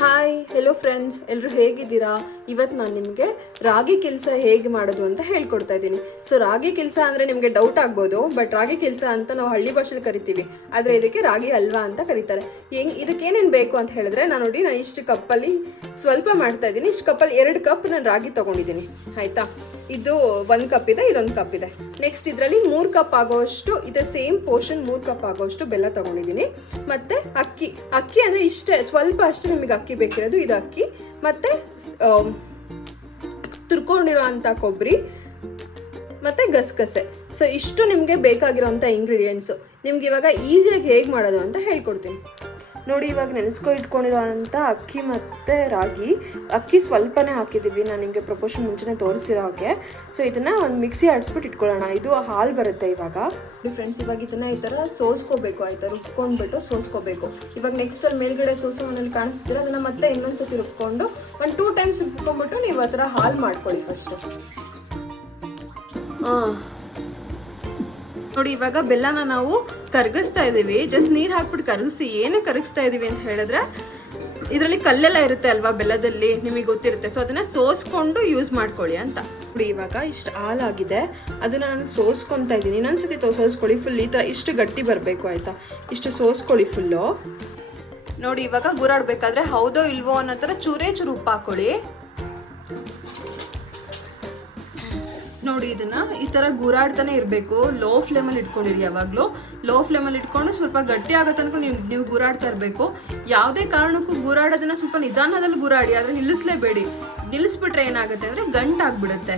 Hi hello friends, ಎಲ್ಲರೂ ಹೇಗಿದ್ದೀರಾ? ಇವತ್ತು ನಾನು ನಿಮಗೆ ರಾಗಿ ಕೆಲಸ ಹೇಗೆ ಮಾಡೋದು ಅಂತ ಹೇಳ್ಕೊಡ್ತಾ ಇದ್ದೀನಿ. ಸೊ ರಾಗಿ ಕೆಲಸ ಅಂದರೆ ನಿಮಗೆ ಡೌಟ್ ಆಗ್ಬೋದು, ಬಟ್ ರಾಗಿ ಕೆಲಸ ಅಂತ ನಾವು ಹಳ್ಳಿ ಭಾಷೆಯಲ್ಲಿ ಕರಿತೀವಿ, ಆದರೆ ಇದಕ್ಕೆ ರಾಗಿ ಹಲ್ವಾ ಅಂತ ಕರೀತಾರೆ. ಇದಕ್ಕೆ ಏನೇನು ಬೇಕು ಅಂತ ಹೇಳಿದ್ರೆ, ನಾನು ಇಷ್ಟು ಕಪ್ಪಲ್ಲಿ ಸ್ವಲ್ಪ ಮಾಡ್ತಾ ಇದ್ದೀನಿ. ಇಷ್ಟು ಕಪ್ಪಲ್ಲಿ 2 ಕಪ್ ನಾನು ರಾಗಿ ತೊಗೊಂಡಿದ್ದೀನಿ, ಆಯಿತಾ? ಇದು 1 ಕಪ್ ಇದೆ, ಇದೊಂದು ಕಪ್ ಇದೆ. ನೆಕ್ಸ್ಟ್ ಇದರಲ್ಲಿ 3 ಕಪ್ ಆಗೋಷ್ಟು, ಇದೆ ಸೇಮ್ ಪೋರ್ಷನ್ 3 ಕಪ್ ಆಗೋಷ್ಟು ಬೆಲ್ಲ ತೊಗೊಂಡಿದ್ದೀನಿ. ಮತ್ತು ಅಕ್ಕಿ ಅಂದರೆ ಇಷ್ಟೇ, ಸ್ವಲ್ಪ ಅಷ್ಟು ನಿಮಗೆ ಅಕ್ಕಿ ಬೇಕಿರೋದು, ಇದು ಅಕ್ಕಿ. ಮತ್ತು ತುರ್ಕೊಂಡಿರೋ ಅಂಥ ಕೊಬ್ಬರಿ ಮತ್ತು ಗಸಗಸೆ. ಸೊ ಇಷ್ಟು ನಿಮಗೆ ಬೇಕಾಗಿರೋಂಥ ಇಂಗ್ರೀಡಿಯೆಂಟ್ಸು. ನಿಮ್ಗೆ ಇವಾಗ ಈಸಿಯಾಗಿ ಹೇಗೆ ಮಾಡೋದು ಅಂತ ಹೇಳ್ಕೊಡ್ತೀನಿ ನೋಡಿ. ಇವಾಗ ಇಟ್ಕೊಂಡಿರೋ ಅಂಥ ಅಕ್ಕಿ ಮತ್ತು ರಾಗಿ, ಅಕ್ಕಿ ಸ್ವಲ್ಪನೇ ಹಾಕಿದ್ದೀವಿ, ನಾನು ನಿಮಗೆ ಪ್ರಪೋರ್ಷನ್ ಮುಂಚೆನೇ ತೋರಿಸ್ತಿರೋ ಹಾಗೆ. ಸೊ ಇದನ್ನು ಒಂದು ಮಿಕ್ಸಿ ಆಡಿಸ್ಬಿಟ್ಟು ಇಟ್ಕೊಳ್ಳೋಣ. ಇದು ಹಾಲು ಬರುತ್ತೆ ಇವಾಗ. ಫ್ರೆಂಡ್ಸ್, ಇವಾಗ ಇದನ್ನು ಈ ಥರ ಸೋಸ್ಕೋಬೇಕು, ಆಯಿತಾ? ರುಬ್ಕೊಂಡ್ಬಿಟ್ಟು ಸೋಸ್ಕೋಬೇಕು. ಇವಾಗ ನೆಕ್ಸ್ಟ್ ಅಲ್ಲಿ ಮೇಲ್ಗಡೆ ಸೋಸೋನಲ್ಲಿ ಕಾಣಿಸ್ತಿದ್ರೆ ಅದನ್ನು ಮತ್ತೆ ಇನ್ನೊಂದು ಸತಿ ರುಬ್ಕೊಂಡು 2 ಟೈಮ್ಸ್ ರುಬ್ಕೊಂಡ್ಬಿಟ್ಟು ನೀವು ಆ ಥರ ಹಾಲು ಮಾಡ್ಕೊಳ್ಳಿ ಫಸ್ಟು. ನೋಡಿ, ಇವಾಗ ಬೆಲ್ಲನ ನಾವು ಕರಗಿಸ್ತಾ ಇದ್ದೀವಿ. ಜಸ್ಟ್ ನೀರು ಹಾಕ್ಬಿಟ್ಟು ಕರಗಿಸಿ. ಏನೇ ಕರಗಿಸ್ತಾ ಇದ್ದೀವಿ ಅಂತ ಹೇಳಿದ್ರೆ, ಇದರಲ್ಲಿ ಕಲ್ಲೆಲ್ಲ ಇರುತ್ತೆ ಅಲ್ವಾ ಬೆಲ್ಲದಲ್ಲಿ, ನಿಮಗೆ ಗೊತ್ತಿರುತ್ತೆ. ಸೊ ಅದನ್ನು ಸೋಸ್ಕೊಂಡು ಯೂಸ್ ಮಾಡ್ಕೊಳ್ಳಿ ಅಂತ. ನೋಡಿ, ಇವಾಗ ಇಷ್ಟು ಹಾಲಾಗಿದೆ, ಅದನ್ನು ನಾನು ಸೋಸ್ಕೊತಾ ಇದ್ದೀನಿ. ಇನ್ನೊಂದ್ಸತಿ ಸೋಸ್ಕೊಳ್ಳಿ ಫುಲ್. ಈ ಥರ ಇಷ್ಟು ಗಟ್ಟಿ ಬರಬೇಕು, ಆಯಿತಾ? ಇಷ್ಟು ಸೋಸ್ಕೊಳ್ಳಿ ಫುಲ್ಲು. ನೋಡಿ, ಇವಾಗ ಗೂರಾಡಬೇಕಾದ್ರೆ ಹೌದೋ ಇಲ್ವೋ ಅನ್ನೋ ಥರ ಚೂರೇ ಚೂರು ಉಪ್ಪು ಹಾಕ್ಕೊಳ್ಳಿ. ನೋಡಿ, ಇದನ್ನು ಈ ಥರ ಗೂರಾಡ್ತಾನೆ ಇರಬೇಕು. ಲೋ ಫ್ಲೇಮಲ್ಲಿ ಇಟ್ಕೊಂಡಿರಿ ಯಾವಾಗಲೂ. ಲೋ ಫ್ಲೇಮಲ್ಲಿ ಇಟ್ಕೊಂಡು ಸ್ವಲ್ಪ ಗಟ್ಟಿ ಆಗೋ ತನಕ ನೀವು ಗೂರಾಡ್ತಾ ಇರಬೇಕು. ಯಾವುದೇ ಕಾರಣಕ್ಕೂ ಗೂರಾಡೋದನ್ನು ಸ್ವಲ್ಪ ನಿಧಾನದಲ್ಲಿ ಗೂರಾಡಿ, ಆದರೆ ನಿಲ್ಲಿಸಲೇಬೇಡಿ. ನಿಲ್ಲಿಸ್ಬಿಟ್ರೆ ಏನಾಗುತ್ತೆ ಅಂದರೆ ಗಂಟಾಗ್ಬಿಡುತ್ತೆ.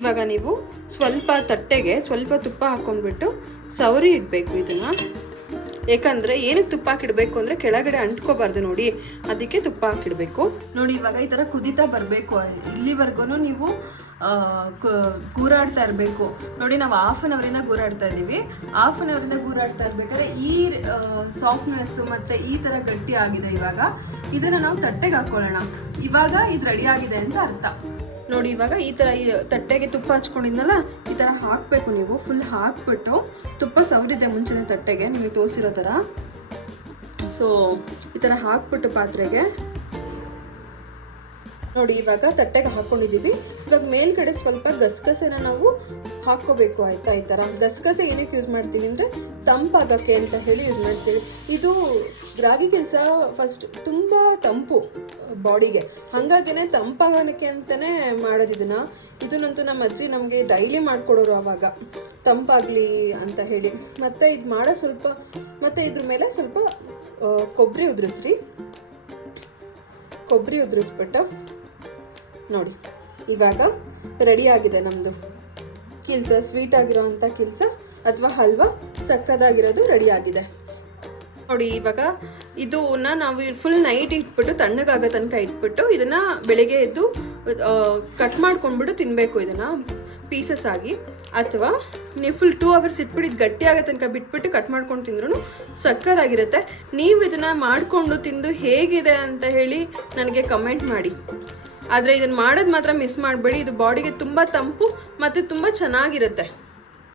ಇವಾಗ ನೀವು ಸ್ವಲ್ಪ ತಟ್ಟೆಗೆ ಸ್ವಲ್ಪ ತುಪ್ಪ ಹಾಕ್ಕೊಂಡ್ಬಿಟ್ಟು ಸವರಿ ಇಡಬೇಕು ಇದನ್ನು. ಯಾಕಂದರೆ ಏನಕ್ಕೆ ತುಪ್ಪ ಹಾಕಿಡಬೇಕು ಅಂದರೆ ಕೆಳಗಡೆ ಅಂಟ್ಕೋಬಾರ್ದು, ನೋಡಿ, ಅದಕ್ಕೆ ತುಪ್ಪ ಹಾಕಿಡಬೇಕು. ನೋಡಿ, ಇವಾಗ ಈ ಥರ ಕುದೀತಾ ಬರಬೇಕು. ಇಲ್ಲಿವರೆಗೂ ನೀವು ಗೂರಾಡ್ತಾ ಇರಬೇಕು. ನೋಡಿ, ನಾವು 1/2 ಅವರಿಂದ ಗೂರಾಡ್ತಾ ಇದ್ದೀವಿ. 1/2 ಅವರಿಂದ ಗೂರಾಡ್ತಾ ಇರಬೇಕಾದ್ರೆ ಈ ಸಾಫ್ಟ್ನೆಸ್ಸು ಮತ್ತು ಈ ಥರ ಗಟ್ಟಿ ಆಗಿದೆ. ಇವಾಗ ಇದನ್ನು ನಾವು ತಟ್ಟೆಗೆ ಹಾಕ್ಕೊಳ್ಳೋಣ. ಇವಾಗ ಇದು ರೆಡಿ ಆಗಿದೆ ಅಂತ ಅರ್ಥ. ನೋಡಿ, ಇವಾಗ ಈ ಥರ ತಟ್ಟೆಗೆ ತುಪ್ಪ ಹಚ್ಕೊಂಡಿದ್ನಲ್ಲ, ಈ ಥರ ಹಾಕಬೇಕು ನೀವು. ಫುಲ್ ಹಾಕ್ಬಿಟ್ಟು, ತುಪ್ಪ ಸವರಿದೆ ಮುಂಚೆನೇ ತಟ್ಟೆಗೆ, ನಿಮಗೆ ತೋರಿಸಿರೋ ಥರ. ಸೊ ಈ ಥರ ಹಾಕ್ಬಿಟ್ಟು ಪಾತ್ರೆಗೆ ನೋಡಿ, ಇವಾಗ ತಟ್ಟೆಗೆ ಹಾಕ್ಕೊಂಡಿದ್ದೀವಿ. ಇವಾಗ ಮೇಲ್ಗಡೆ ಸ್ವಲ್ಪ ಗಸಗಸೆನ ನಾವು ಹಾಕ್ಕೋಬೇಕು, ಆಯಿತಾ? ಈ ಥರ ಗಸಗಸೆ ಏನಕ್ಕೆ ಯೂಸ್ ಮಾಡ್ತೀವಿ ಅಂದರೆ ತಂಪಾಗೋಕ್ಕೆ ಅಂತ ಹೇಳಿ ಯೂಸ್ ಮಾಡ್ತೀವಿ. ಇದು ರಾಗಿ ಕೆಲಸ ಫಸ್ಟ್ ತುಂಬ ತಂಪು ಬಾಡಿಗೆ, ಹಾಗಾಗಿನೇ ತಂಪಾಗೋಕ್ಕೆ ಅಂತಲೇ ಮಾಡೋದು ಇದನ್ನು. ಇದನ್ನಂತೂ ನಮ್ಮ ಅಜ್ಜಿ ನಮಗೆ ಡೈಲಿ ಮಾಡಿಕೊಡೋರು ಆವಾಗ, ತಂಪಾಗಲಿ ಅಂತ ಹೇಳಿ. ಮತ್ತು ಇದು ಮಾಡೋ ಸ್ವಲ್ಪ, ಮತ್ತು ಇದ್ರ ಮೇಲೆ ಸ್ವಲ್ಪ ಕೊಬ್ಬರಿ ಉದುರಿಸ್ರಿ. ಕೊಬ್ಬರಿ ಉದುರಿಸ್ಬಿಟ್ಟು ನೋಡಿ, ಇವಾಗ ರೆಡಿ ಆಗಿದೆ ನಮ್ಮದು ಕೆಲಸ. ಸ್ವೀಟ್ ಆಗಿರೋ ಅಂಥ ಕೆಲಸ ಅಥವಾ ಹಲ್ವಾ ಸಕ್ಕದಾಗಿರೋದು ರೆಡಿ ಆಗಿದೆ. ನೋಡಿ, ಇವಾಗ ಇದನ್ನ ನಾವು ಫುಲ್ ನೈಟ್ ಇಟ್ಬಿಟ್ಟು ತಣ್ಣಗಾಗೋ ತನಕ ಇಟ್ಬಿಟ್ಟು ಇದನ್ನು ಬೆಳಿಗ್ಗೆ ಎದ್ದು ಕಟ್ ಮಾಡ್ಕೊಂಡ್ಬಿಟ್ಟು ತಿನ್ನಬೇಕು, ಇದನ್ನು ಪೀಸಸ್ ಆಗಿ. ಅಥವಾ ನೀವು ಫುಲ್ 2 ಅವರ್ಸ್ ಇಟ್ಬಿಟ್ಟು ಇದು ಗಟ್ಟಿ ಆಗೋ ತನಕ ಬಿಟ್ಬಿಟ್ಟು ಕಟ್ ಮಾಡ್ಕೊಂಡು ತಿಂದ್ರೂ ಸಕ್ಕತ್ತಾಗಿರುತ್ತೆ. ನೀವು ಇದನ್ನು ಮಾಡಿಕೊಂಡು ತಿಂದು ಹೇಗಿದೆ ಅಂತ ಹೇಳಿ ನನಗೆ ಕಮೆಂಟ್ ಮಾಡಿ. ಆದರೆ ಇದನ್ನು ಮಾಡೋದು ಮಾತ್ರ ಮಿಸ್ ಮಾಡಬೇಡಿ. ಇದು ಬಾಡಿಗೆ ತುಂಬ ತಂಪು ಮತ್ತು ತುಂಬ ಚೆನ್ನಾಗಿರುತ್ತೆ.